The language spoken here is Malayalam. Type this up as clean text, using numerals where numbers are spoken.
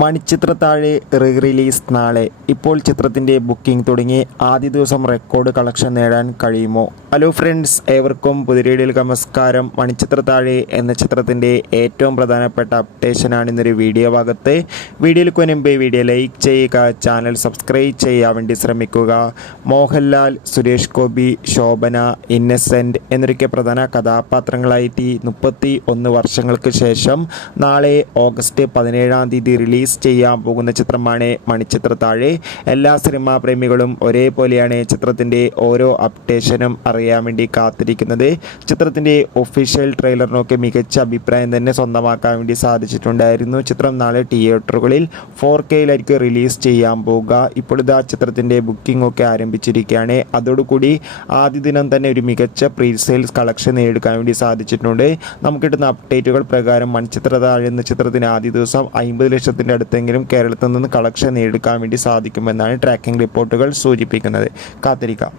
മണിച്ചിത്രത്താഴ് റീ റിലീസ് നാളെ. ഇപ്പോൾ ചിത്രത്തിൻ്റെ ബുക്കിംഗ് തുടങ്ങി. ആദ്യ ദിവസം റെക്കോർഡ് കളക്ഷൻ നേടാൻ കഴിയുമോ? ഹലോ ഫ്രണ്ട്സ്, ഏവർക്കും പുതിയ വീഡിയോയിലേക്ക് നമസ്കാരം. മണിച്ചിത്രത്താഴ് എന്ന ചിത്രത്തിൻ്റെ ഏറ്റവും പ്രധാനപ്പെട്ട അപ്ഡേഷനാണ് ഇന്നൊരു വീഡിയോ ഭാഗത്ത്. വീഡിയോയിലേക്ക് മുൻപ് വീഡിയോ ലൈക്ക് ചെയ്യുക, ചാനൽ സബ്സ്ക്രൈബ് ചെയ്യാൻ വേണ്ടി ശ്രമിക്കുക. മോഹൻലാൽ, സുരേഷ് ഗോപി, ശോഭന, ഇന്നസെൻറ്റ് എന്നൊക്കെ പ്രധാന കഥാപാത്രങ്ങളായിട്ട് 31 വർഷങ്ങൾക്ക് ശേഷം നാളെ ഓഗസ്റ്റ് 17-ാം തീയതി റിലീസ് ചെയ്യാൻ പോകുന്ന ചിത്രമാണ് മണിച്ചിത്രത്താഴ്. എല്ലാ സിനിമാ പ്രേമികളും ഒരേപോലെയാണ് ചിത്രത്തിൻ്റെ ഓരോ അപ്ഡേഷനും അറിയാൻ വേണ്ടി കാത്തിരിക്കുന്നത്. ചിത്രത്തിൻ്റെ ഒഫീഷ്യൽ ട്രെയിലറിനൊക്കെ മികച്ച അഭിപ്രായം തന്നെ സ്വന്തമാക്കാൻ വേണ്ടി സാധിച്ചിട്ടുണ്ടായിരുന്നു. ചിത്രം നാളെ തിയേറ്ററുകളിൽ 4Kയിലായിരിക്കും റിലീസ് ചെയ്യാൻ പോകുക. ഇപ്പോൾ ഇതാ ചിത്രത്തിൻ്റെ ബുക്കിംഗ് ഒക്കെ ആരംഭിച്ചിരിക്കുകയാണ്. അതോടുകൂടി ആദ്യ ദിനം തന്നെ ഒരു മികച്ച പ്രീ സെയിൽസ് കളക്ഷൻ നേടിയെടുക്കാൻ വേണ്ടി സാധിച്ചിട്ടുണ്ട്. നമുക്ക് കിട്ടുന്ന അപ്ഡേറ്റുകൾ പ്രകാരം മണിച്ചിത്രത്താഴ് എന്ന ചിത്രത്തിന് ആദ്യ ദിവസം 50 ലക്ഷത്തിൻ്റെ അടുത്തെങ്കിലും കേരളത്തിൽ നിന്ന് കളക്ഷൻ നേടിയെടുക്കാൻ വേണ്ടി സാധിക്കുമെന്നാണ് ട്രാക്കിംഗ് റിപ്പോർട്ടുകൾ സൂചിപ്പിക്കുന്നത്. കാത്തിരിക്കാം.